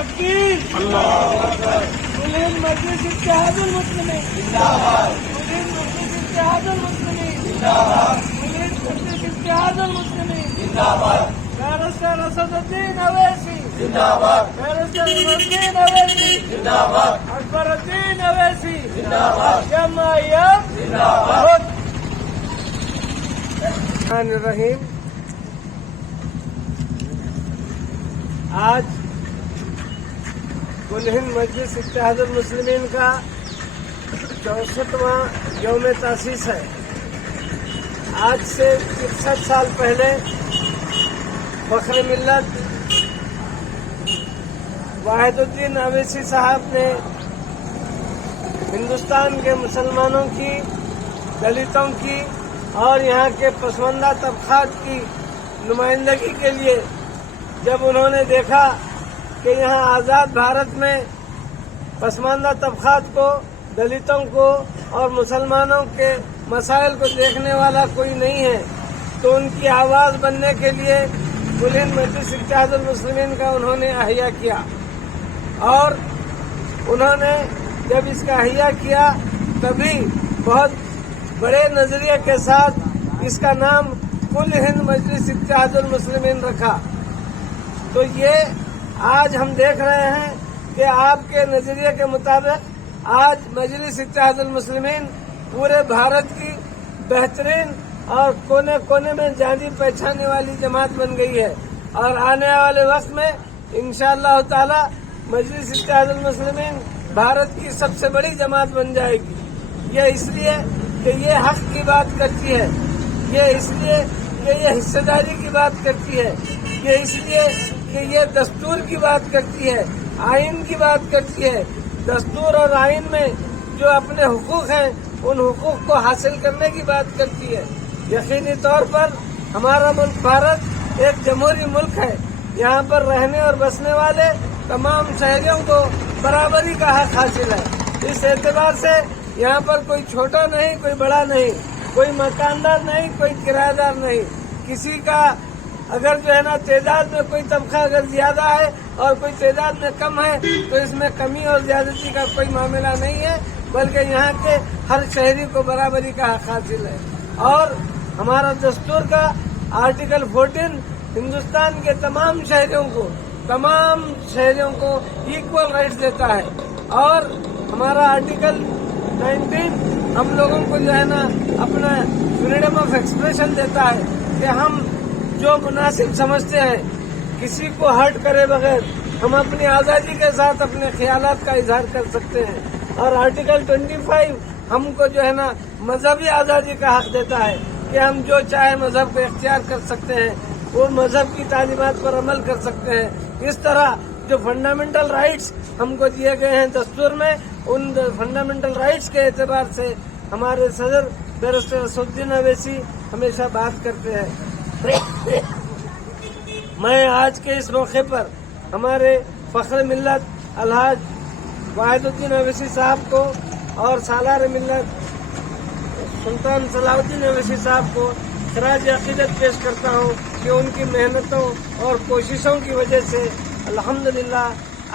تکبیر بلند مجلس اتحاد المسلمین بلند مجلس اتحاد المسلمین بلند مجلس اتحاد المسلمین بیرسٹر اسد الدین اویسی بیرسٹر اسد الدین اویسی اکبر الدین اویسی جمعیت الرحمن الرحیم. آج کل ہند مجلس اتحاد المسلمین کا 64واں یوم تاسیس ہے. آج سے 63 سال پہلے فخر ملت واحد الدین اویسی صاحب نے ہندوستان کے مسلمانوں کی، دلتوں کی اور یہاں کے پسماندہ طبقات کی نمائندگی کے لیے جب انہوں نے دیکھا کہ یہاں آزاد بھارت میں پسماندہ طبقات کو، دلتوں کو اور مسلمانوں کے مسائل کو دیکھنے والا کوئی نہیں ہے، تو ان کی آواز بننے کے لیے کل ہند مجلس اتحاد المسلمین کا انہوں نے احیا کیا. اور انہوں نے جب اس کا احیا کیا تبھی بہت بڑے نظریے کے ساتھ اس کا نام کل ہند مجلس اتحاد المسلمین رکھا. تو یہ آج ہم دیکھ رہے ہیں کہ آپ کے نظریے کے مطابق آج مجلس اتحاد المسلمین پورے بھارت کی بہترین اور کونے کونے میں جانی پہچانے والی جماعت بن گئی ہے، اور آنے والے وقت میں انشاءاللہ تعالی مجلس اتحاد المسلمین بھارت کی سب سے بڑی جماعت بن جائے گی. یہ اس لیے کہ یہ حق کی بات کرتی ہے، یہ اس لیے کہ یہ حصہ داری کی بات کرتی ہے، یہ اس لیے کہ یہ دستور کی بات کرتی ہے، آئین کی بات کرتی ہے. دستور اور آئین میں جو اپنے حقوق ہیں ان حقوق کو حاصل کرنے کی بات کرتی ہے. یقینی طور پر ہمارا ملک بھارت ایک جمہوری ملک ہے. یہاں پر رہنے اور بسنے والے تمام شہریوں کو برابری کا حق حاصل ہے. اس اعتبار سے یہاں پر کوئی چھوٹا نہیں، کوئی بڑا نہیں، کوئی مکاندار نہیں، کوئی کرایہ دار نہیں. کسی کا اگر جو ہے نا تعداد میں کوئی طبقہ اگر زیادہ ہے اور کوئی تعداد میں کم ہے تو اس میں کمی اور زیادتی کا کوئی معاملہ نہیں ہے، بلکہ یہاں کے ہر شہری کو برابری کا حق حاصل ہے. اور ہمارا دستور کا آرٹیکل 14 ہندوستان کے تمام شہریوں کو ایکول رائٹس دیتا ہے. اور ہمارا آرٹیکل 19 ہم لوگوں کو جو ہے نا اپنا فریڈم آف ایکسپریشن دیتا ہے کہ ہم جو مناسب سمجھتے ہیں کسی کو ہرٹ کرے بغیر ہم اپنی آزادی کے ساتھ اپنے خیالات کا اظہار کر سکتے ہیں. اور آرٹیکل 25 ہم کو جو ہے نا مذہبی آزادی کا حق دیتا ہے کہ ہم جو چاہے مذہب کو اختیار کر سکتے ہیں، وہ مذہب کی تعلیمات پر عمل کر سکتے ہیں. اس طرح جو فنڈامنٹل رائٹس ہم کو دیے گئے ہیں دستور میں، ان فنڈامنٹل رائٹس کے اعتبار سے ہمارے صدر بیرسٹر اسد الدین اویسی ہمیشہ بات کرتے ہیں. میں آج کے اس موقع پر ہمارے فخر ملت الحاج واحد الدین اویسی صاحب کو اور سالار ملت سلطان صلاح الدین اویسی صاحب کو خراج عقیدت پیش کرتا ہوں کہ ان کی محنتوں اور کوششوں کی وجہ سے الحمدللہ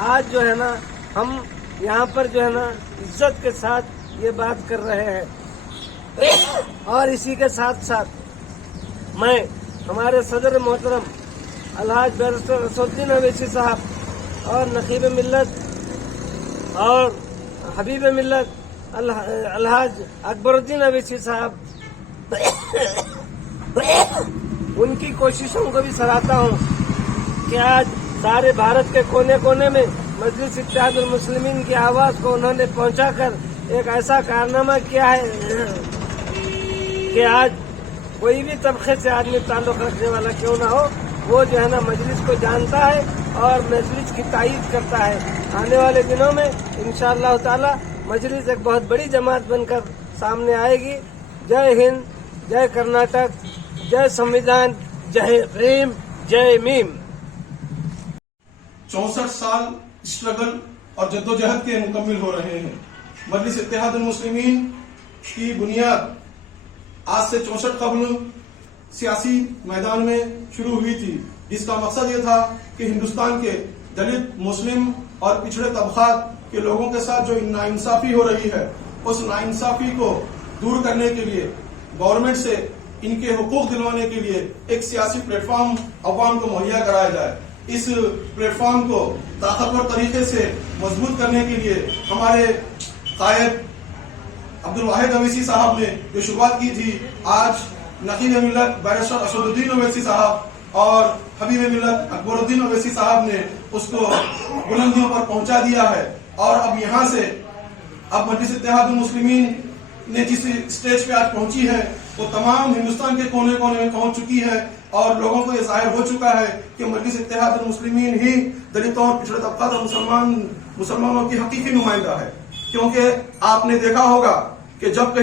آج جو ہے نا ہم یہاں پر جو ہے نا عزت کے ساتھ یہ بات کر رہے ہیں. اور اسی کے ساتھ ساتھ میں ہمارے صدر محترم الحاج بیرسٹر اسد الدین اویسی صاحب اور نقیب ملت اور حبیب ملت الحاج اکبر الدین اویسی صاحب ان کی کوششوں کو بھی سراہتا ہوں کہ آج سارے بھارت کے کونے کونے میں مجلس اتحاد المسلمین کی آواز کو انہوں نے پہنچا کر ایک ایسا کارنامہ کیا ہے کہ آج کوئی بھی طبقے سے آدمی تعلق رکھنے والا کیوں نہ ہو، وہ جو ہے نا مجلس کو جانتا ہے اور مجلس کی تائید کرتا ہے. آنے والے دنوں میں انشاءاللہ تعالی مجلس ایک بہت بڑی جماعت بن کر سامنے آئے گی. جے ہند، جے کرناٹک، جے سمویدھان، جے بھیم، جے میم. 64 سال اسٹرگل اور جدوجہد کے مکمل ہو رہے ہیں. مجلس اتحاد المسلمین کی بنیاد آج سے 64 قبل سیاسی میدان میں شروع ہوئی تھی، جس کا مقصد یہ تھا کہ ہندوستان کے दलित, मुस्लिम और पिछड़े तबकात के लोगों के साथ जो नाइंसाफी हो रही है, उस नाइंसाफी को दूर करने के लिए गवर्नमेंट से इनके हुकूक दिलवाने के लिए एक सियासी प्लेटफॉर्म अवाम को मुहैया कराया जाए। इस प्लेटफॉर्म को ताकतवर तरीके से मजबूत करने के लिए हमारे कायद अब्दुल वाहिद अवैसी साहब ने जो शुरुआत की थी, आज नकीब मिल्लत बैरिस्टर असदुद्दीन अवैसी साहब और हबीब मिल्लत अकबरुद्दीन अवैसी साहब ने उसको बुलंदियों पर पहुंचा दिया है। और अब यहाँ से अब मजलिस इत्तेहादुल मुस्लिमीन ने जिस स्टेज पे आज पहुंची है, वो तमाम हिंदुस्तान के कोने कोने में पहुंच चुकी है और लोगों को ये जाहिर हो चुका है कि मजलिस इत्तेहादुल मुस्लिमीन ही दलितों और पिछड़े तबका और मुसलमानों की हकीकी नुमाइंदा है। क्योंकि आपने देखा होगा कि जब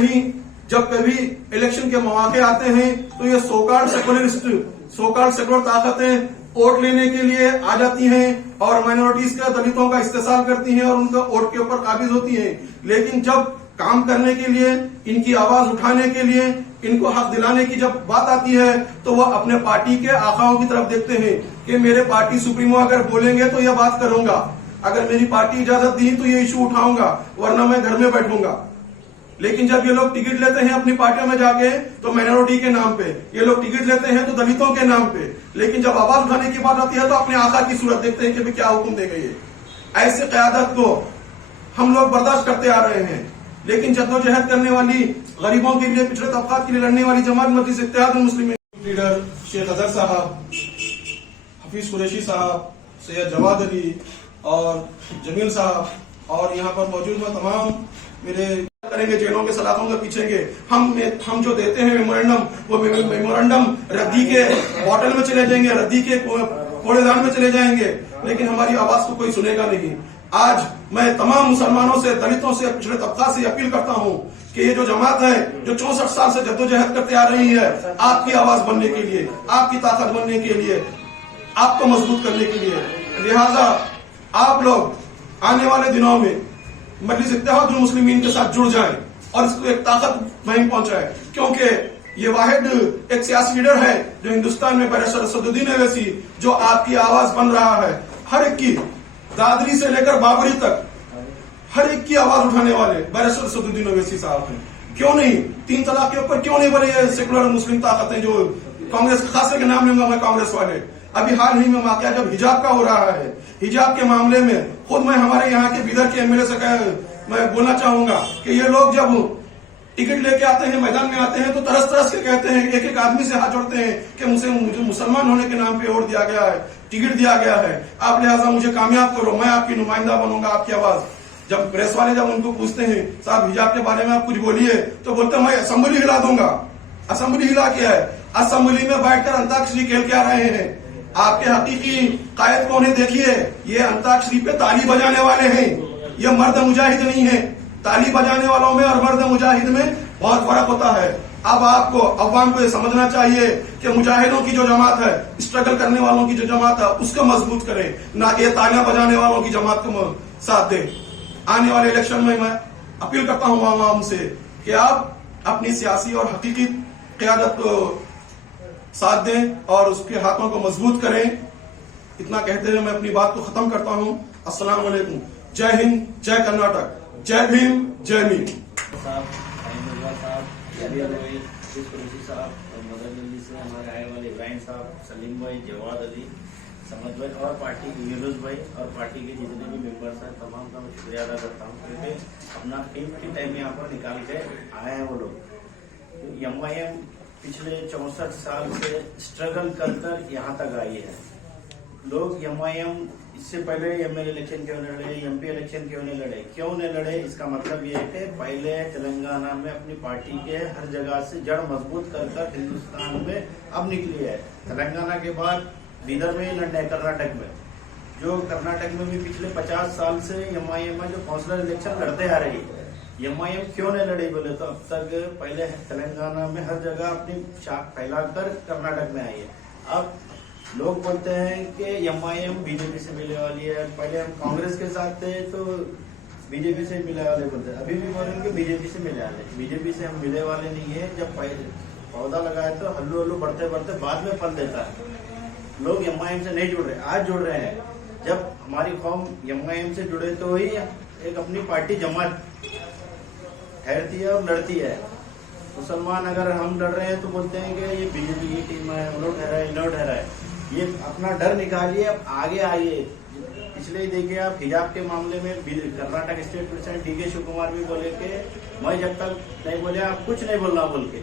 कभी इलेक्शन के मौके आते हैं तो ये सोकाल्ड सेकुलर ताकतें वोट लेने के लिए आ जाती हैं और माइनॉरिटीज का, दलितों का इस्तेसाल करती हैं और उनका वोट के ऊपर काबिज होती हैं। लेकिन जब काम करने के लिए, इनकी आवाज उठाने के लिए, इनको हक दिलाने की जब बात आती है तो वह अपने पार्टी के आकाओं की तरफ देखते हैं कि मेरे पार्टी सुप्रीमो अगर बोलेंगे तो यह बात करूंगा, अगर मेरी पार्टी इजाजत दी तो ये इशू उठाऊंगा, वरना मैं घर में बैठूंगा। लेकिन जब ये लोग टिकट लेते हैं अपनी पार्टियों में जाके तो माइनॉरिटी के नाम पे, ये लोग टिकट लेते हैं तो दलितों के नाम पे, लेकिन जब आवाज उठाने की बात आती है तो अपने आका की सूरत देखते हैं कि क्या हुक्म देंगे ये। ऐसे क़यादत को हम लोग बर्दाश्त करते आ रहे हैं। लेकिन जद्दोजहद करने वाली, गरीबों के लिए, पिछड़े तबकात के लिए लड़ने वाली जमात मजलिस इत्तेहादुल मुस्लिमीन लीडर शेख अजहर साहब, हफीज कुरैशी साहब, सैयद जवाद अली और जमील साहब और यहाँ पर मौजूद हुआ तमाम मेरे करेंगे, जेलों के सलाखों के पीछे के हम जो देते हैं मेमोरेंडम, वो मेमोरेंडम रद्दी के बॉटल में चले जाएंगे, रद्दी के कूड़ेदान में चले जाएंगे, लेकिन हमारी आवाज को कोई सुनेगा नहीं। आज मैं तमाम मुसलमानों से, दलितों से, पिछड़े तबका से अपील करता हूँ कि ये जो जमात है जो 64 साल से जद्दोजहद करते आ रही है, आपकी आवाज बनने के लिए, आपकी ताकत बनने के लिए, आपको मजबूत करने के लिए, लिहाजा आप लोग आने वाले दिनों में मजलिस इत्तेहादुल मुस्लिमीन के साथ जुड़ जाएं और इसको एक ताकत वहीं पहुंचाएं। क्योंकि ये वाहिद एक सियासी लीडर है जो हिंदुस्तान में बैरिस्टर असदुद्दीन अवैसी जो आपकी आवाज बन रहा है, हर एक की, दादरी से लेकर बाबरी तक हर एक की आवाज उठाने वाले बैरिस्टर असदुद्दीन अवैसी साहब हैं। क्यों नहीं 3 तलाक के ऊपर क्यों नहीं बने ये सेकुलर मुस्लिम ताकतें जो कांग्रेस, खास करके नाम लूंगा मैं कांग्रेस वाले। अभी हाल ही में वाकया जब हिजाब का हो रहा है, हिजाब के मामले में खुद मैं हमारे यहाँ के बिदर के एमएलए से मैं बोलना चाहूंगा कि ये लोग जब टिकट लेके आते हैं, मैदान में आते हैं तो तरस तरस के कहते हैं, एक एक आदमी से हाथ जोड़ते हैं कि मुझे मुसलमान होने के नाम पे वोट दिया गया है, टिकट दिया गया है, आप लिहाजा मुझे कामयाब करो, मैं आपकी नुमाइंदा बनूंगा, आपकी आवाज। जब प्रेस वाले जब उनको पूछते हैं साहब हिजाब के बारे में आप कुछ बोलिए, तो बोलते हैं मैं असेंबली हिला दूंगा। असेंबली हिला क्या है? असेंबली में बैठकर अंताक्षरी खेल के आ रहे हैं। आपके हकीकी कायद कौन है देखिए, ये अंताक्षरी पे ताली बजाने वाले हैं, ये मर्द मुजाहिद नहीं है। ताली बजाने वालों में और मर्द मुजाहिद में बहुत फर्क होता है। अब आपको, अवाम को ये समझना चाहिए कि मुजाहिदों की जो जमात है, स्ट्रगल करने वालों की जो जमात है, उसको मजबूत करें, ना ये तालियां बजाने वालों की जमात को साथ दें। आने वाले इलेक्शन में मैं अपील करता हूं आवाम से कि आप अपनी सियासी और हकीकी क़यादत को साथ दें और उसके हाथों को मजबूत करें। इतना कहते हुए मैं अपनी बात को खत्म करता हूं। अस्सलाम वालेकुम। जय हिंद, जय कर्नाटक, जय भीम, जय मीम। से हमारे आए वाले इब्राहिम साहब, सलीम भाई, जवाद अली, समझ भाई और पार्टी यूनुस भाई और पार्टी के जितने भी मेंबर्स हैं, तमाम का मैं शुक्रिया अदा करता हूँ क्योंकि अपना कीमती टाइम यहाँ पर निकाल के आए हैं वो लोग। एमआईएम पिछले 64 साल से स्ट्रगल कर कर यहाँ तक आई है। लोग एमआईएम इससे पहले एमएलए इलेक्शन क्यों नहीं लड़े, एमपी इलेक्शन क्यों नहीं लड़े, इसका मतलब ये है कि पहले तेलंगाना में अपनी पार्टी के हर जगह से जड़ मजबूत कर कर हिंदुस्तान में अब निकली है। तेलंगाना के बाद बीदर में लड़ने, कर्नाटक में, जो कर्नाटक में भी पिछले 50 साल से एमआईएम जो काउंसिलर इलेक्शन लड़ते आ रही है। एमआईएम क्यों नहीं लड़ी बोले तो अब तक पहले तेलंगाना में हर जगह अपनी शाख फैलाकर कर्नाटक में आई है। अब लोग बोलते हैं कि एमआईएम बीजेपी से मिलने वाली है, पहले हम कांग्रेस के साथ थे तो बीजेपी से मिलने वाले बोलते हैं, अभी भी बोलेंगे बीजेपी से मिलने वाले। बीजेपी से हम मिलने वाले नहीं है। जब पौधा लगाए तो हल्लू हल्लू बढ़ते बढ़ते बाद में फल देता है। लोग एमआईएम से नहीं जुड़ रहे, आज जुड़ रहे हैं। जब हमारी कौम MIM से जुड़े तो ही एक अपनी पार्टी जमात ठहरती है और लड़ती है। मुसलमान अगर हम लड़ रहे हैं तो बोलते हैं कि ये BJP की टीम है, हम लोग ठहरा है, इन लोग ठहरा है। ये अपना डर निकालिए, अब आगे आइए। पिछले ही देखिए आप हिजाब के मामले में Karnataka state president DK Shiv Kumar भी बोले कि मैं जब तक नहीं बोले आप कुछ नहीं बोलना बोल के।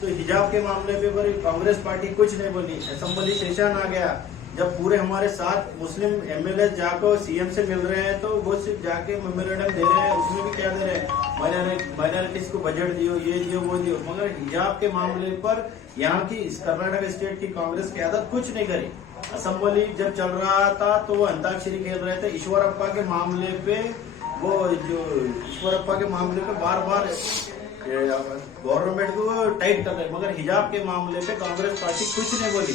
तो हिजाब के मामले पे पर कांग्रेस पार्टी कुछ नहीं बोली। असेंबली सेशन आ गया, जब पूरे हमारे साथ मुस्लिम MLA जाकर CM से मिल रहे हैं तो वो सिर्फ जाके मेमोरेंडम दे रहे हैं, उसमें भी क्या दे रहे हैं, माइनॉरिटीज को बजट दियो, ये दियो, वो दियो। मगर हिजाब के मामले पर यहाँ की कर्नाटक स्टेट की कांग्रेस क्यादत कुछ नहीं करी। असेंबली जब चल रहा था तो वो अंताक्षरी खेल रहे थे। ईश्वरप्पा के मामले पे बार बार गवर्नमेंट को टाइट कर रहे, मगर हिजाब के मामले पे कांग्रेस पार्टी कुछ नहीं बोली।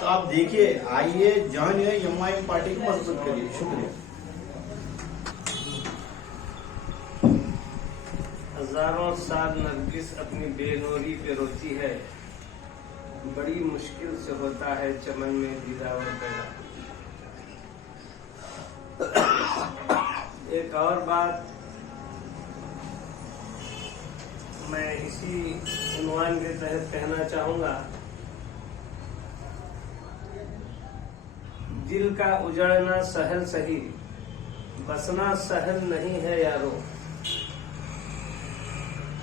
तो आप देखिए, आइए जानिए, MIM पार्टी को मजबूत करिए। शुक्रिया। हजारों साल नरगिस अपनी बेनूरी पे रोती है, बड़ी मुश्किल से होता है चमन में दीदार पैदा। एक और बात मैं इसी उन्वान के तहत कहना चाहूंगा, दिल का उजड़ना सहल सही, बसना सहल नहीं है यारो।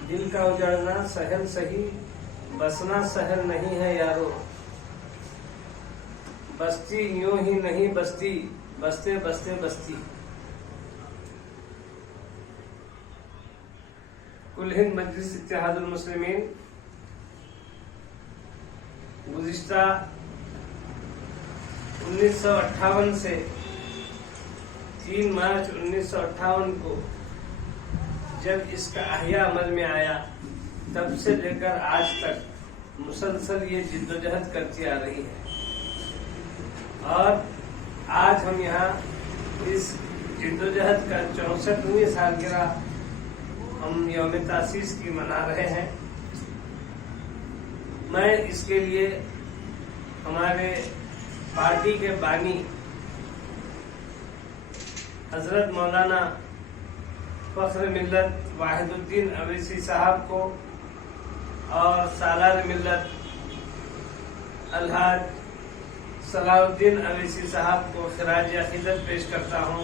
दिल का उजड़ना सहल सही, बसना सहल नहीं है यारो। बस्ती यूं ही नहीं बसती, बसते बसते बस्ती। कुल हिंद मजलिस इत्तेहादुल मुस्लिमीन गुज़िश्ता 1958 से 3 मार्च 1958 को जब इसका अहिया अमल में आया, तब से लेकर आज तक मुसलसल ये जिद्दोजहद करती आ रही है। और आज हम यहाँ इस जिद्दोजहद का 64वीं सालगिरह हम यौम तासीस की मना रहे हैं। मैं इसके लिए हमारे पार्टी के बानी हजरत मौलाना फख्र मिल्लत वाहिदुद्दीन अवैसी साहब को और सालार मिल्लत अलहाज सलाउद्दीन अवैसी साहब को खिराज अकीदत पेश करता हूँ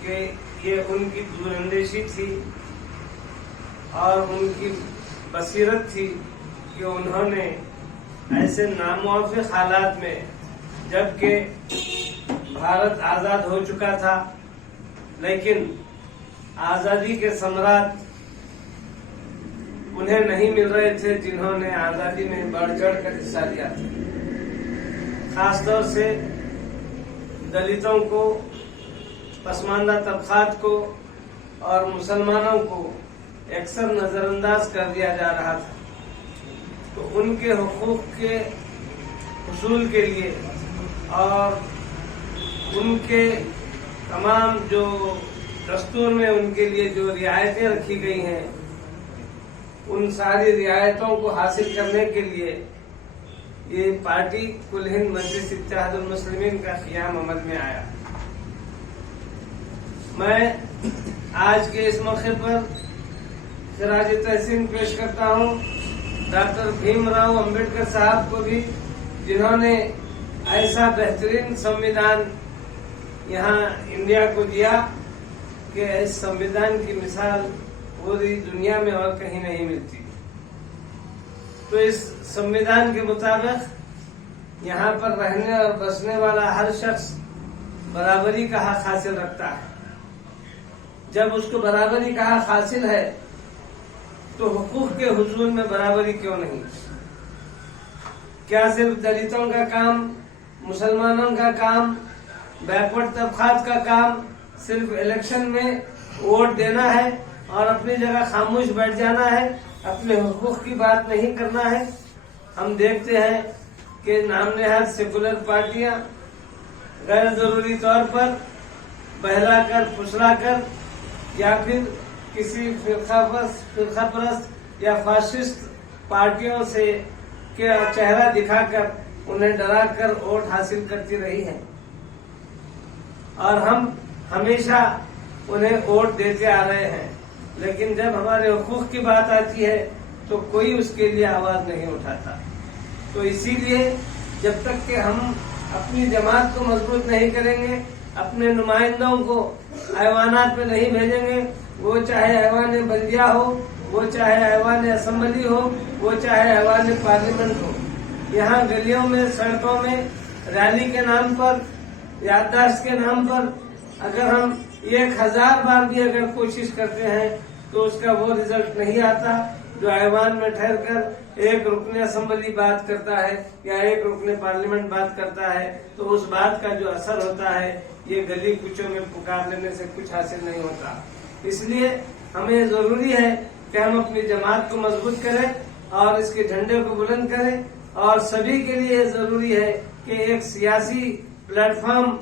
कि ये उनकी दूरअंदेशी थी और उनकी बसीरत थी कि उन्होंने ऐसे नामुआफिक हालात में, जबकि भारत आजाद हो चुका था, लेकिन आजादी के सम्राट उन्हें नहीं मिल रहे थे जिन्होंने आजादी में बढ़ चढ़ कर हिस्सा लिया था। खासतौर से दलितों को, पसमानदा तबकात को और मुसलमानों को अक्सर नजरअंदाज कर दिया जा रहा था। तो उनके हुकूक के हुसूल के लिए और उनके तमाम जो दस्तूर में उनके लिए जो रियायतें रखी गई हैं, उन सारी रियायतों को हासिल करने के लिए ये पार्टी कुल हिंद मजलिस इत्तेहादुल मुस्लिमीन का क़ियाम अमल में आया। मैं आज के इस मौके पर खिराज तहसीन पेश करता हूँ डॉक्टर भीमराव अंबेडकर साहब को भी, जिन्होंने ऐसा बेहतरीन संविधान यहाँ इंडिया को दिया कि इस संविधान की मिसाल पूरी दुनिया में और कहीं नहीं मिलती। तो इस संविधान के मुताबिक यहाँ पर रहने और बसने वाला हर शख्स बराबरी का हक हासिल रखता है। जब उसको बराबरी का हक हासिल है तो हुकूक के हुसूल में बराबरी क्यों नहीं? क्या सिर्फ दलितों का काम, मुसलमानों का काम, बैकवर्ड तबकात का काम सिर्फ इलेक्शन में वोट देना है और अपनी जगह खामोश बैठ जाना है, अपने हुकूक की बात नहीं करना है? हम देखते हैं कि नामनेहाद सेकुलर पार्टियां गैर जरूरी तौर पर बहलाकर, फुसलाकर या फिर किसी फिरका परस्त या फाशिस्ट पार्टियों से के चेहरा दिखाकर उन्हें डराकर वोट हासिल करती रही है। اور ہم ہمیشہ انہیں ووٹ دیتے آ رہے ہیں، لیکن جب ہمارے حقوق کی بات آتی ہے تو کوئی اس کے لیے آواز نہیں اٹھاتا۔ تو اسی لیے جب تک کہ ہم اپنی جماعت کو مضبوط نہیں کریں گے، اپنے نمائندوں کو ایوانات میں نہیں بھیجیں گے، وہ چاہے ایوان بلدیہ ہو، وہ چاہے ایوان اسمبلی ہو، وہ چاہے ایوان پارلیمنٹ ہو، یہاں گلیوں میں، سڑکوں میں ریلی کے نام پر، یادداشت کے نام پر اگر ہم 1000 بار بھی اگر کوشش کرتے ہیں تو اس کا وہ رزلٹ نہیں آتا جو ایوان میں ٹھہر کر ایک رکن اسمبلی بات کرتا ہے یا ایک رکن پارلیمنٹ بات کرتا ہے تو اس بات کا جو اثر ہوتا ہے یہ گلی کوچوں میں پکار لینے سے کچھ حاصل نہیں ہوتا۔ اس لیے ہمیں ضروری ہے کہ ہم اپنی جماعت کو مضبوط کریں اور اس کے جھنڈے کو بلند کریں، اور سبھی کے لیے ضروری ہے کہ ایک سیاسی پلیٹ فارم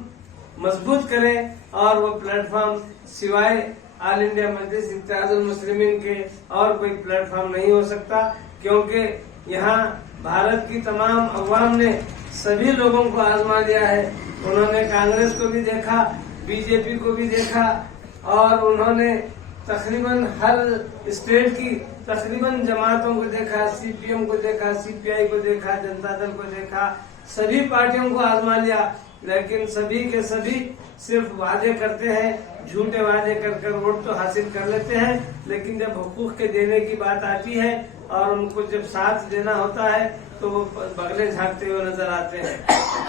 مضبوط کریں، اور وہ پلیٹ فارم سوائے آل انڈیا مجلس اتحاد المسلمین کے اور کوئی پلیٹ فارم نہیں ہو سکتا، کیونکہ یہاں بھارت کی تمام عوام نے سبھی لوگوں کو آزما لیا ہے۔ انہوں نے کانگریس کو بھی دیکھا، بی جے پی کو بھی دیکھا، اور انہوں نے تقریباً ہر اسٹیٹ کی تقریباً جماعتوں کو دیکھا، سی پی ایم کو دیکھا، سی پی آئی کو دیکھا، جنتا دل کو دیکھا، سبھی پارٹیوں کو آزما لیا، لیکن سبھی کے سبھی صرف وعدے کرتے ہیں، جھوٹے وعدے کر کر ووٹ تو حاصل کر لیتے ہیں، لیکن جب حقوق کے دینے کی بات آتی ہے اور ان کو جب ساتھ دینا ہوتا ہے تو وہ بغلے جھانکتے ہوئے نظر آتے ہیں۔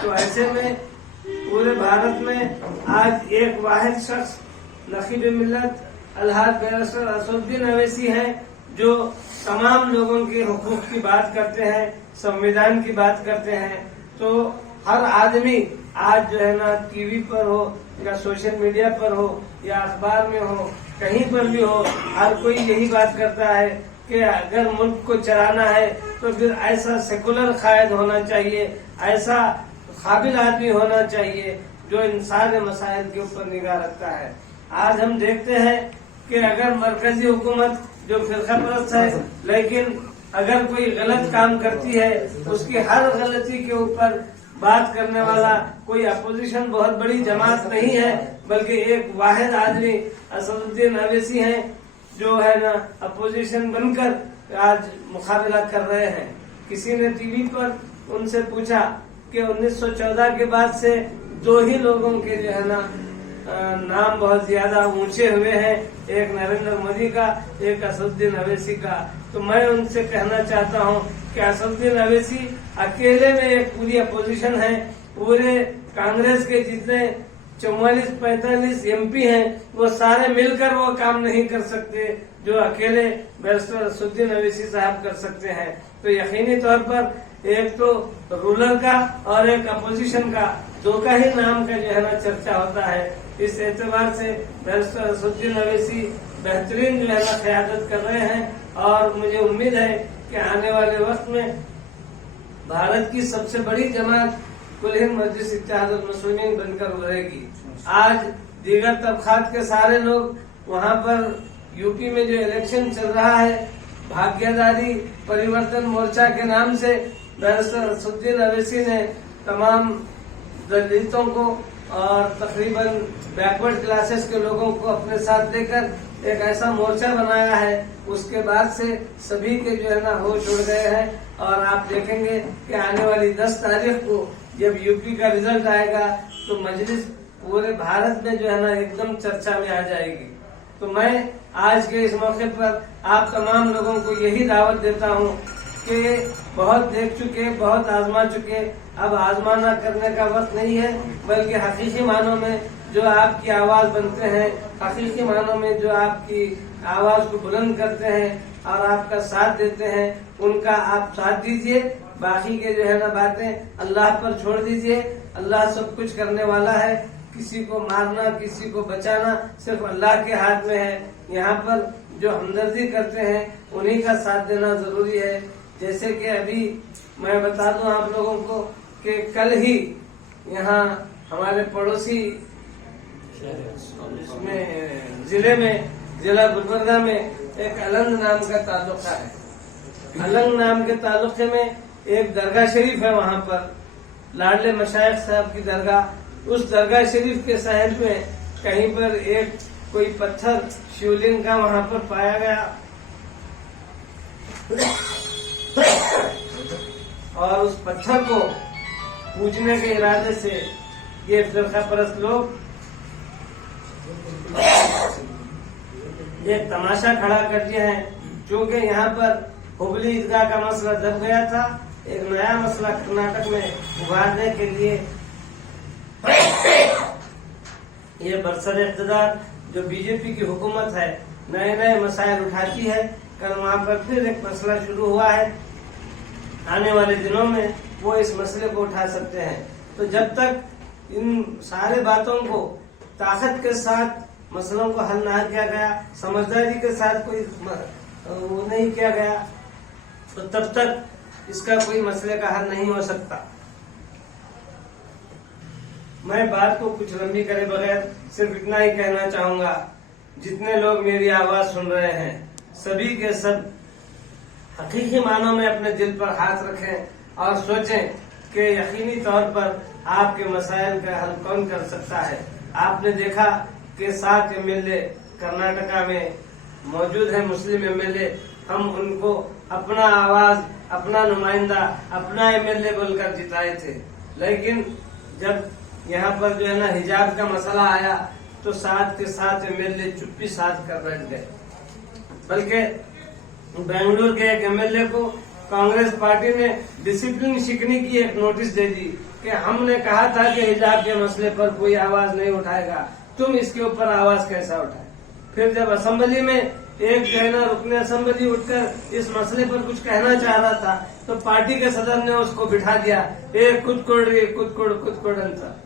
تو ایسے میں پورے بھارت میں آج ایک واحد شخص نقیب ملت الحاج بیرسٹر اسد الدین اویسی ہیں جو تمام لوگوں کے حقوق کی بات کرتے ہیں، سنویدھان کی بات کرتے ہیں۔ تو ہر آدمی آج جو ہے نا ٹی وی پر ہو یا سوشل میڈیا پر ہو یا اخبار میں ہو، کہیں پر بھی ہو، ہر کوئی یہی بات کرتا ہے کہ اگر ملک کو چلانا ہے تو پھر ایسا سیکولر قائد ہونا چاہیے، ایسا قابل آدمی ہونا چاہیے جو ان سارے مسائل کے اوپر نگاہ رکھتا ہے۔ آج ہم دیکھتے ہیں کہ اگر مرکزی حکومت جو فرقہ پرست ہے، لیکن اگر کوئی غلط کام کرتی ہے اس کی ہر غلطی کے اوپر بات کرنے والا کوئی اپوزیشن بہت بڑی جماعت نہیں ہے، بلکہ ایک واحد آدمی اسد الدین اویسی ہیں جو ہے نا اپوزیشن بن کر آج مقابلہ کر رہے ہیں۔ کسی نے ٹی وی پر ان سے پوچھا کہ 1914 کے بعد سے 2 ہی لوگوں کے جو ہے نا نام بہت زیادہ اونچے ہوئے ہیں، ایک نریندر مودی کا، ایک اسد الدین اویسی کا۔ تو میں ان سے کہنا چاہتا ہوں کہ اسد الدین اویسی اکیلے میں ایک پوری اپوزیشن ہے، پورے کانگریس کے جتنے 44-45 ایم پی ہیں وہ سارے مل کر وہ کام نہیں کر سکتے جو اکیلے بیرسٹر اسد الدین اویسی صاحب کر سکتے ہیں۔ تو یقینی طور پر ایک تو رولر کا اور ایک اپوزیشن کا 2 کا ہی نام کا جو ہے نا چرچا ہوتا ہے۔ اس اعتبار سے بیرسٹر اسد الدین اویسی بہترین جو ہے نا قیادت کر رہے ہیں، اور مجھے امید ہے کہ آنے والے وقت میں بھارت کی سب سے بڑی جماعت کل ہند مجلس اتحاد المسلمین بن کر ابھرے گی۔ آج دیگر طبقات کے سارے لوگ وہاں پر یو پی میں جو الیکشن چل رہا ہے، بھاگیہ داری پریورتن مورچہ کے نام سے بیرسٹر اسد الدین اویسی نے تمام دلتوں کو اور تقریباً بیکورڈ کلاسز کے لوگوں کو اپنے ساتھ لے کر ایک ایسا مورچہ بنایا ہے، اس کے بعد سے سبھی کے جو ہے نا ہوش اڑ گئے ہیں، اور آپ دیکھیں گے کہ آنے والی 10 تاریخ کو جب یو پی کا رزلٹ آئے گا تو مجلس پورے بھارت میں جو ہے نا ایک دم چرچا میں آ جائے گی۔ تو میں آج کے اس موقع پر آپ تمام لوگوں کو یہی دعوت دیتا ہوں کہ بہت دیکھ چکے، بہت آزما چکے، اب آزمانا کرنے کا وقت نہیں ہے، بلکہ حقیقی معنوں میں جو آپ کی آواز بنتے ہیں، حقیقی معنوں میں جو آپ کی آواز کو بلند کرتے ہیں اور آپ کا ساتھ دیتے ہیں، ان کا آپ ساتھ دیجئے۔ باقی کے جو ہے نا باتیں اللہ پر چھوڑ دیجئے۔ اللہ سب کچھ کرنے والا ہے، کسی کو مارنا، کسی کو بچانا صرف اللہ کے ہاتھ میں ہے۔ یہاں پر جو ہمدردی کرتے ہیں انہی کا ساتھ دینا ضروری ہے۔ جیسے کہ ابھی میں بتا دوں آپ لوگوں کو کہ کل ہی یہاں ہمارے پڑوسی ضلع گلبرگہ میں ایک النگ نام کا تعلقہ ہے۔ النگ نام کے تعلقے میں ایک درگاہ شریف ہے، وہاں پر لاڈلے مشائخ صاحب کی درگاہ، उस दरगाह शरीफ के शहर में कहीं पर एक कोई पत्थर शिवलिंग का वहां पर पाया गया और उस पत्थर को पूजने के इरादे से ये फिरका परस्त लोग एक तमाशा खड़ा कर दिया है। क्योंकि यहाँ पर हुबली ईदगाह का मसला दब गया था, एक नया मसला कर्नाटक में उभारने के लिए ये बरसर इक़्तिदार जो बीजेपी की हुकूमत है नए नए मसाइल उठाती है। कल वहाँ पर फिर एक मसला शुरू हुआ है, आने वाले दिनों में वो इस मसले को उठा सकते हैं। तो जब तक इन सारे बातों को ताकत के साथ मसलों को हल ना किया गया, समझदारी के साथ कोई वो नहीं किया गया, तो तब तक इसका कोई मसले का हल नहीं हो सकता। मैं बात को कुछ लंबी करे बगैर सिर्फ इतना ही कहना चाहूंगा, जितने लोग मेरी आवाज सुन रहे हैं सभी के सब हकीकी मानों में अपने दिल पर हाथ रखें और सोचें कि यकीनी तौर पर आपके मसाइल का हल कौन कर सकता है। आपने देखा कि 7 एमएलए कर्नाटका में मौजूद है, मुस्लिम एमएलए। हम उनको अपना आवाज, अपना नुमाइंदा, अपना एमएलए बोलकर जिताए थे, लेकिन जब यहाँ पर जो है ना हिजाब का मसला आया तो 7 के 7 एमएलए चुप्पी साध कर बैठ गए। बल्कि बेंगलुरु के एक एमएलए को कांग्रेस पार्टी ने डिसिप्लिन शिकनी की एक नोटिस दे दी कि हमने कहा था कि हिजाब के मसले पर कोई आवाज नहीं उठाएगा, तुम इसके ऊपर आवाज कैसा उठाए। फिर जब असेंबली में एक जो है ना रुकने असेंबली उठकर इस मसले पर कुछ कहना चाह रहा था तो पार्टी के सदर ने उसको बिठा दिया, कुछ अंतर।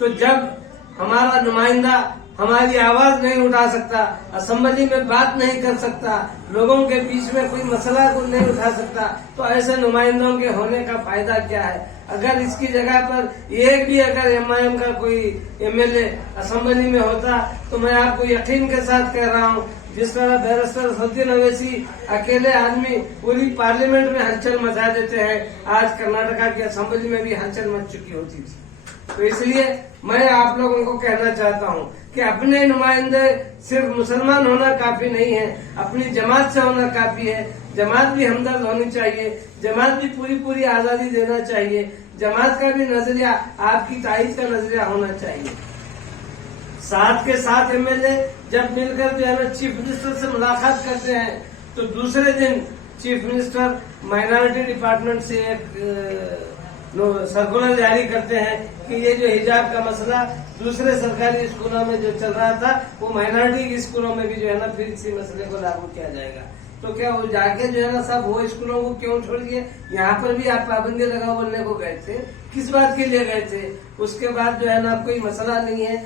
तो जब हमारा नुमाइंदा हमारी आवाज नहीं उठा सकता, असेंबली में बात नहीं कर सकता, लोगों के बीच में कोई मसला को नहीं उठा सकता, तो ऐसे नुमाइंदों के होने का फायदा क्या है। अगर इसकी जगह पर एक भी अगर एमआईएम का कोई एमएलए असेंबली में होता तो मैं आपको यकीन के साथ कह रहा हूँ, जिस तरह बैरिस्टर असदुद्दीन अवैसी अकेले आदमी पूरी पार्लियामेंट में हलचल मचा देते हैं, आज कर्नाटका की असेंबली में भी हलचल मच चुकी होती थी। तो इसलिए मैं आप लोगों को कहना चाहता हूँ कि अपने नुमाइंदे सिर्फ मुसलमान होना काफी नहीं है, अपनी जमात से होना काफी है। जमात भी हमदर्द होनी चाहिए, जमात भी पूरी आजादी देना चाहिए, जमात का भी नजरिया आपकी ताईद का नजरिया होना चाहिए। 7 के 7 एमएलए जब मिलकर जो है ना चीफ मिनिस्टर से मुलाकात करते हैं तो दूसरे दिन चीफ मिनिस्टर माइनॉरिटी डिपार्टमेंट से एक सर्कुलर जारी करते हैं कि ये जो हिजाब का मसला दूसरे सरकारी स्कूलों में जो चल रहा था वो माइनॉरिटी स्कूलों में भी जो है ना फिर इसी मसले को लागू किया जाएगा। तो क्या वो जाके जो है ना सब वो स्कूलों को क्यों छोड़ दिए? यहाँ पर भी आप पाबंदी लगाओ बोलने को गए थे, किस बात के लिए गए थे? उसके बाद जो है ना कोई मसला नहीं है,